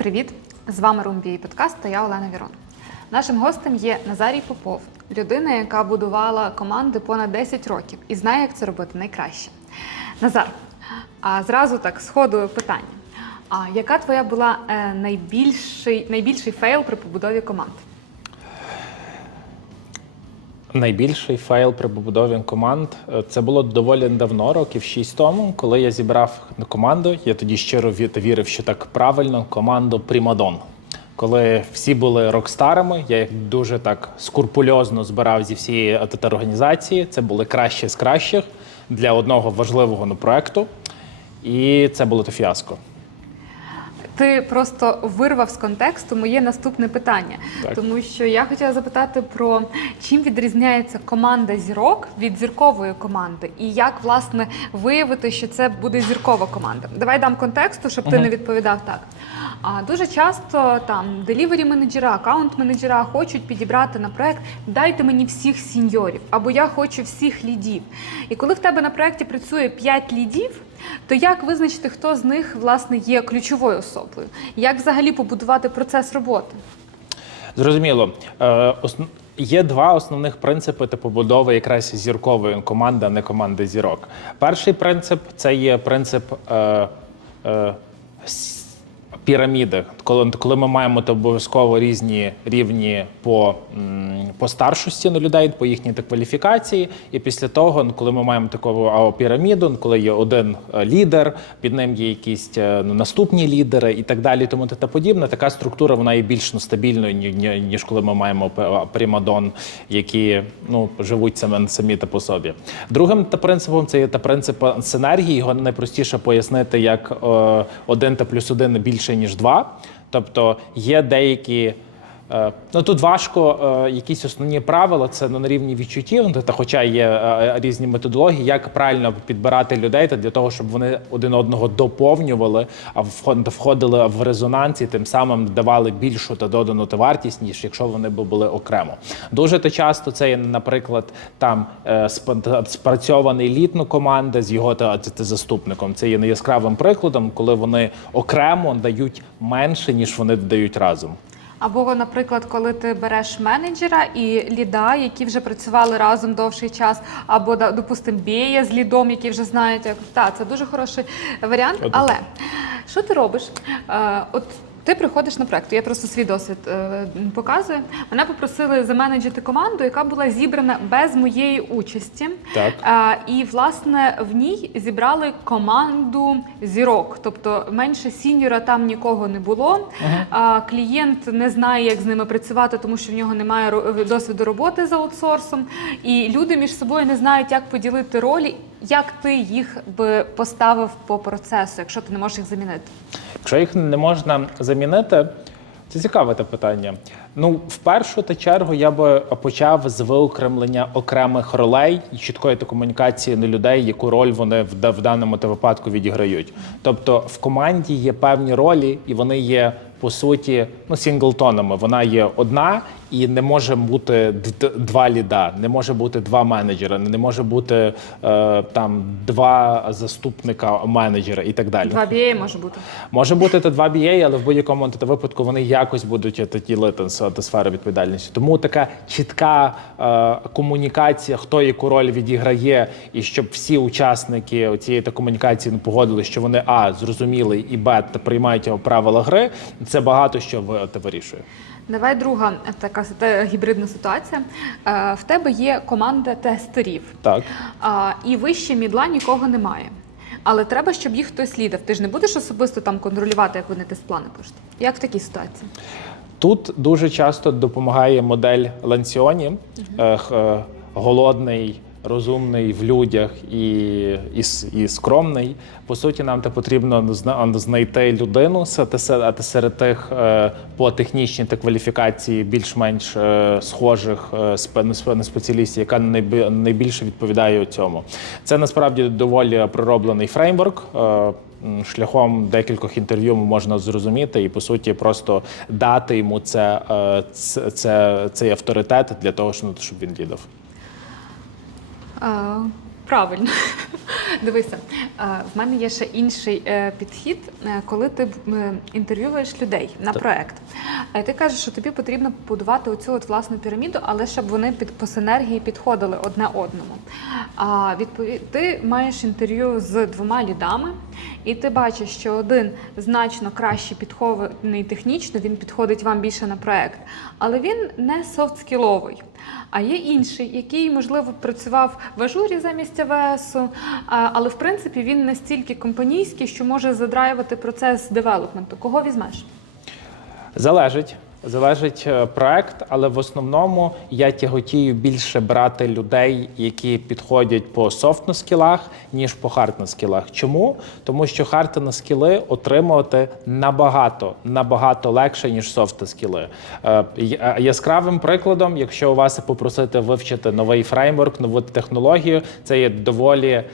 привіт! З вами Румбі подкаст та я Олена Вірон. Нашим гостем є Назарій Попов, людина, яка будувала команди понад 10 років і знає, як це робити найкраще. Назар, а зразу так сходу питання. А яка твоя була е, найбільший, найбільший фейл при побудові команд? Найбільший фейл при побудові команд е, це було доволі давно, років 6 тому, коли я зібрав команду. Я тоді щиро ві- вірив, що так правильно команду Примадон. Коли всі були рокстарами, я їх дуже так скрупульозно збирав зі всієї організації. Це були кращі з кращих для одного важливого ну, проекту. І це було то фіаско. Ти просто вирвав з контексту моє наступне питання, Так. тому що я хотіла запитати про чим відрізняється команда зірок від зіркової команди, і як власне виявити, що це буде зіркова команда. Давай дам контексту, щоб ти Мгм. не відповідав так. А дуже часто там делівері менеджера, аккаунт менеджера хочуть підібрати на проект дайте мені всіх сіньорів, або я хочу всіх лідів. І коли в тебе на проекті працює 5 лідів, то як визначити, хто з них власне є ключовою особою? Як взагалі побудувати процес роботи? Зрозуміло. Е, Є два основних принципи та побудови якраз зіркової команди, а не команди зірок. Перший принцип це є принцип е, е, піраміди. Коли, коли ми маємо то обов'язково різні рівні по, по старшості на людей, по їхній кваліфікації. І після того, ну, коли ми маємо таку піраміду, коли є один е, лідер, під ним є якісь е, ну, наступні лідери і так далі, тому та подібне, така структура вона є більш ну, стабільною, ні- ні- ніж коли ми маємо примадон, які ну, живуть самі, самі та по собі. Другим та принципом це є та принцип синергії. Його найпростіше пояснити як е, один та плюс один більше ніж два. Тобто є деякі. Е, Ну тут важко е, якісь основні правила, це ну, на рівні відчуттів, ну, та хоча є е, різні методології, як правильно підбирати людей та для того, щоб вони один одного доповнювали, а вход- входили в резонанс тим самим давали більшу та додану та вартість, ніж якщо вони б були окремо. Дуже та часто це є, наприклад, там спрацьований літну команда з його та, заступником. Це є яскравим прикладом, коли вони окремо дають менше, ніж вони дають разом. Або, наприклад, коли ти береш менеджера і ліда, які вже працювали разом довший час, або да, бія з лідом, які вже знають, як та це дуже хороший варіант. Але що ти робиш? Е, от ти приходиш на проект, я просто свій досвід е, показую. Мене попросили заменеджити команду, яка була зібрана без моєї участі. Так. Е, і власне в ній зібрали команду зірок, тобто менше сіньора там нікого не було. А, клієнт не знає, як з ними працювати, тому що в нього немає досвіду роботи за аутсорсом. І люди між собою не знають, як поділити ролі. Як ти їх би поставив по процесу, якщо ти не можеш їх замінити? Якщо їх не можна замінити, це цікаве те питання. Ну, в першу та чергу я би почав з виокремлення окремих ролей і чіткої та комунікації на людей, яку роль вони в, в даному та випадку відіграють. Тобто в команді є певні ролі, і вони є по суті ну, сінглтонами. Вона є одна і не може бути два ліда, не може бути два менеджера, не може бути е, там два заступника менеджера і так далі. Два BA може бути. Може бути та два BA, але в будь-якому випадку вони якось будуть та ділити з та сфери відповідальності. Тому така чітка е, комунікація, хто яку роль відіграє, і щоб всі учасники цієї та комунікації не погодили, що вони а зрозуміли і б та приймають його правила гри. Це багато що в- та вирішує. Давай друга така гібридна ситуація. Е, в тебе є команда тестерів. Так. А, і вище мідла нікого немає. Але треба, щоб їх хтось лідав. Ти ж не будеш особисто там контролювати, як вони тест-плани пишуть. Як в такій ситуації? Тут дуже часто допомагає модель Ланціоні, е, х- е, голодний, розумний в людях і, і, і скромний. По суті, нам те потрібно зна- знайти людину а серед тих е, по технічній та кваліфікації більш-менш е, схожих е, спе- спе- спеціалістів, яка найбі- найбільше відповідає цьому. Це насправді доволі пророблений фреймворк. Шляхом декількох інтерв'ю можна зрозуміти і по суті просто дати йому це, це, це цей авторитет для того, щоб він лідав. Правильно. Дивися, е, в мене є ще інший е, підхід, е, коли ти інтерв'юєш людей на Так. проект. Ти кажеш, що тобі потрібно побудувати оцю от власну піраміду, але щоб вони під по синергії підходили одне одному. А відпові... ти маєш інтерв'ю з двома лідами, і ти бачиш, що один значно краще підхований технічно, він підходить вам більше на проект, але він не софтскіловий. А є інший, який, можливо, працював в ажурі замість АВС, але в принципі він настільки компанійський, що може задраювати процес девелопменту. Кого візьмеш? Залежить. Залежить е, проект, але в основному я тяготію більше брати людей, які підходять по софт скілах, ніж по хард скілах. Чому? Тому що хард скіли отримувати набагато набагато легше, ніж софт скіли. Е, я- Яскравим прикладом, якщо у вас попросити вивчити новий фреймворк, нову технологію, це є доволі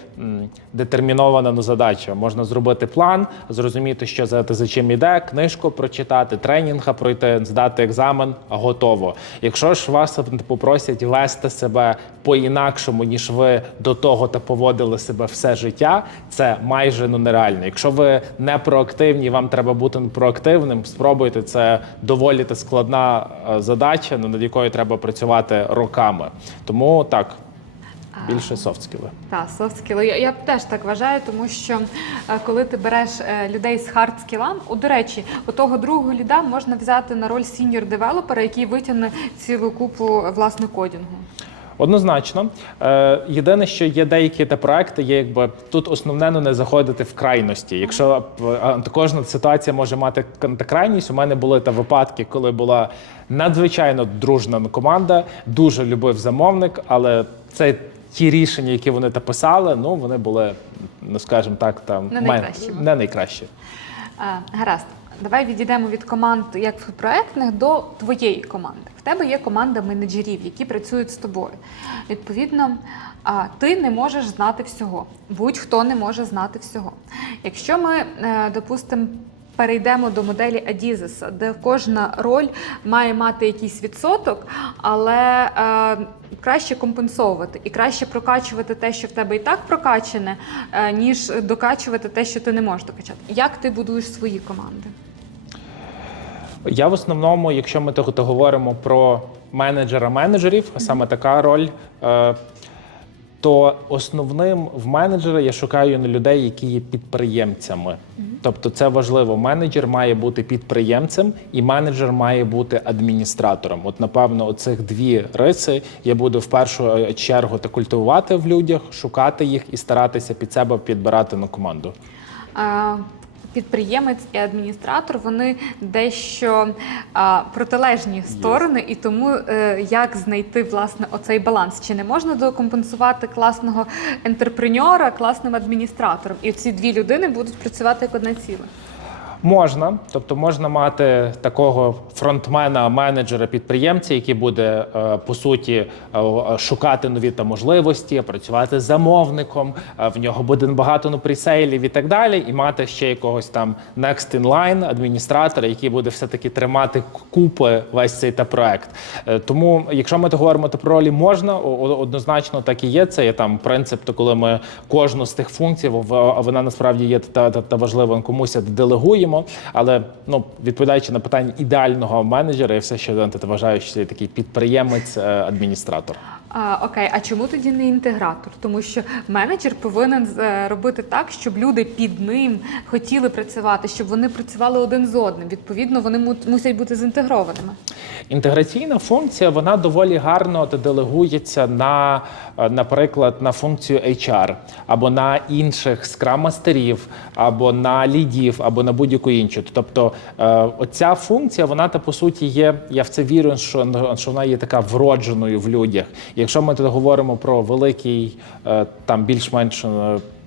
детермінована ну, задача. Можна зробити план, зрозуміти, що за, за чим іде, книжку прочитати, тренінга пройти, здати екзамен, готово. Якщо ж вас попросять вести себе по-інакшому, ніж ви до того та поводили себе все життя, це майже ну нереально. Якщо ви не проактивні, вам треба бути проактивним. Спробуйте це доволі та складна е, задача, ну, над якою треба працювати роками. Тому так. Більше софт-скіли. Та софт скіли. Я, я теж так вважаю, тому що е, коли ти береш е, людей з хард скілам, о, до речі, у того другого ліда можна взяти на роль сіньор девелопера, який витягне цілу купу власне кодінгу. Однозначно. Е, єдине, що є деякі та проекти, є якби тут основне ну, не заходити в крайності. Якщо е, кожна ситуація може мати кон- та крайність, у мене були та випадки, коли була надзвичайно дружна команда, дуже любив замовник, але це. Ті рішення, які вони та писали, ну вони були, ну скажімо так, там Не май- найкращі. не найкращі. Е, Гаразд, давай відійдемо від команд як проектних до твоєї команди. В тебе є команда менеджерів, які працюють з тобою. Відповідно, а, ти не можеш знати всього. Будь-хто не може знати всього. Якщо ми, е, допустимо, Перейдемо до моделі Адізеса, де кожна роль має мати якийсь відсоток, але е, краще компенсовувати і краще прокачувати те, що в тебе і так прокачане, е, ніж докачувати те, що ти не можеш докачати. Як ти будуєш свої команди? Я в основному, якщо ми говоримо про менеджера менеджерів, а саме така роль, е, то основним в менеджера я шукаю на людей, які є підприємцями. Тобто це важливо. Менеджер має бути підприємцем, і менеджер має бути адміністратором. От, напевно, оцих дві риси я буду в першу чергу та культивувати в людях, шукати їх і старатися під себе підбирати на команду. Підприємець і адміністратор вони дещо а, протилежні сторони, і тому е, як знайти власне оцей баланс? Чи не можна докомпенсувати класного ентерпреньора класним адміністратором? І ці дві людини будуть працювати як одне ціле. Можна, тобто можна мати такого фронтмена, менеджера, підприємця, який буде е, по суті е, шукати нові та можливості, працювати з замовником. е, В нього буде багато ну, пресейлів і так далі, і мати ще якогось там next in line адміністратора, який буде все таки тримати купи весь цей та проект. Тому, якщо ми говоримо про ролі, можна однозначно так і є. Це є там принцип, то коли ми кожну з тих функцій, вона насправді є та, та, та важлива комусь делегуємо. Але ну відповідаючи на питання ідеального менеджера, я все ще вважаю, що це такий підприємець, е. А, окей, а чому тоді не інтегратор? Тому що менеджер повинен е, робити так, щоб люди під ним хотіли працювати, щоб вони працювали один з одним. Відповідно, вони мусять бути зінтегрованими. Інтеграційна функція вона доволі гарно делегується на, е, наприклад, на функцію HR, або на інших скрам-мастерів, або на лідів, або на будь-яку іншу. Тобто, е, оця функція, вона та по суті є. Я в це вірю, що, що вона є така вродженою в людях. Якщо ми тут говоримо про великий е, там більш-менш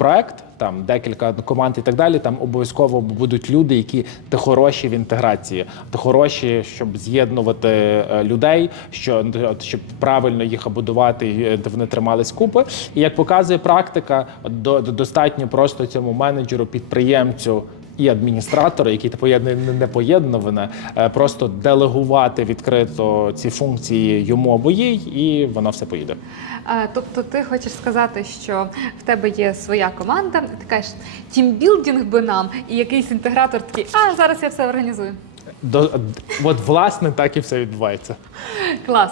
проект. Там декілька команд і так далі. Там обов'язково будуть люди, які ти хороші в інтеграції, ти хороші, щоб з'єднувати е, людей, що щоб правильно їх будувати, і, е, вони тримались купи. І як показує практика, до, до- достатньо просто цьому менеджеру, підприємцю. І адміністратори, які поєднує не поєднуване, е, просто делегувати відкрито ці функції йому або їй, і воно все поїде. Е, Тобто ти хочеш сказати, що в тебе є своя команда, ти кажеш, тімбілдинг би нам, і якийсь інтегратор такий, а зараз я все організую. До от власне так і все відбувається. Клас.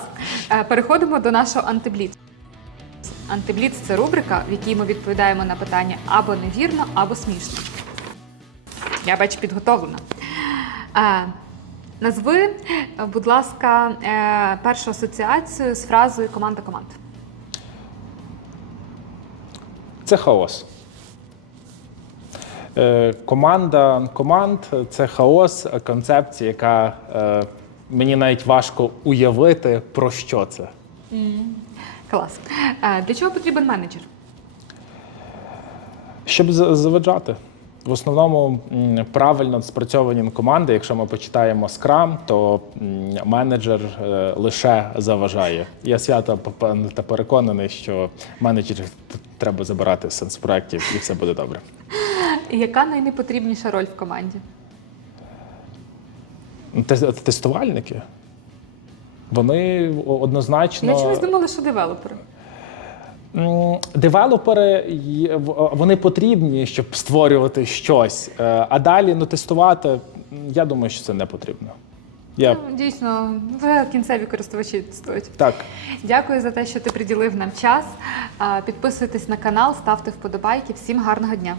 Е, Переходимо до нашого антибліц. Антибліц це рубрика, в якій ми відповідаємо на питання або невірно, або смішно. Я бачу підготовлена. Е, Назви, будь ласка, е, першу асоціацію з фразою команда команд. Це хаос. Е, Команда команд це хаос, концепція, яка мені навіть важко уявити, про що це. Клас. Для чого потрібен менеджер? Щоб за- заважати. В основному правильно спрацьовані команди, якщо ми почитаємо Scrum, то менеджер е, лише заважає. Я свято та переконаний, що менеджерів т- треба забирати з сенс-проєктів і все буде добре. Яка найнепотрібніша роль в команді? Тестувальники. Вони однозначно. Я чомусь думала, що девелопери. Девелопери вони потрібні, щоб створювати щось. Е, А далі ну, тестувати, я думаю, що це не потрібно. Я Ну, дійсно, в кінцеві користувачі тестують. так. Дякую за те, що ти приділив нам час. Підписуйтесь на канал, ставте вподобайки. Всім гарного дня.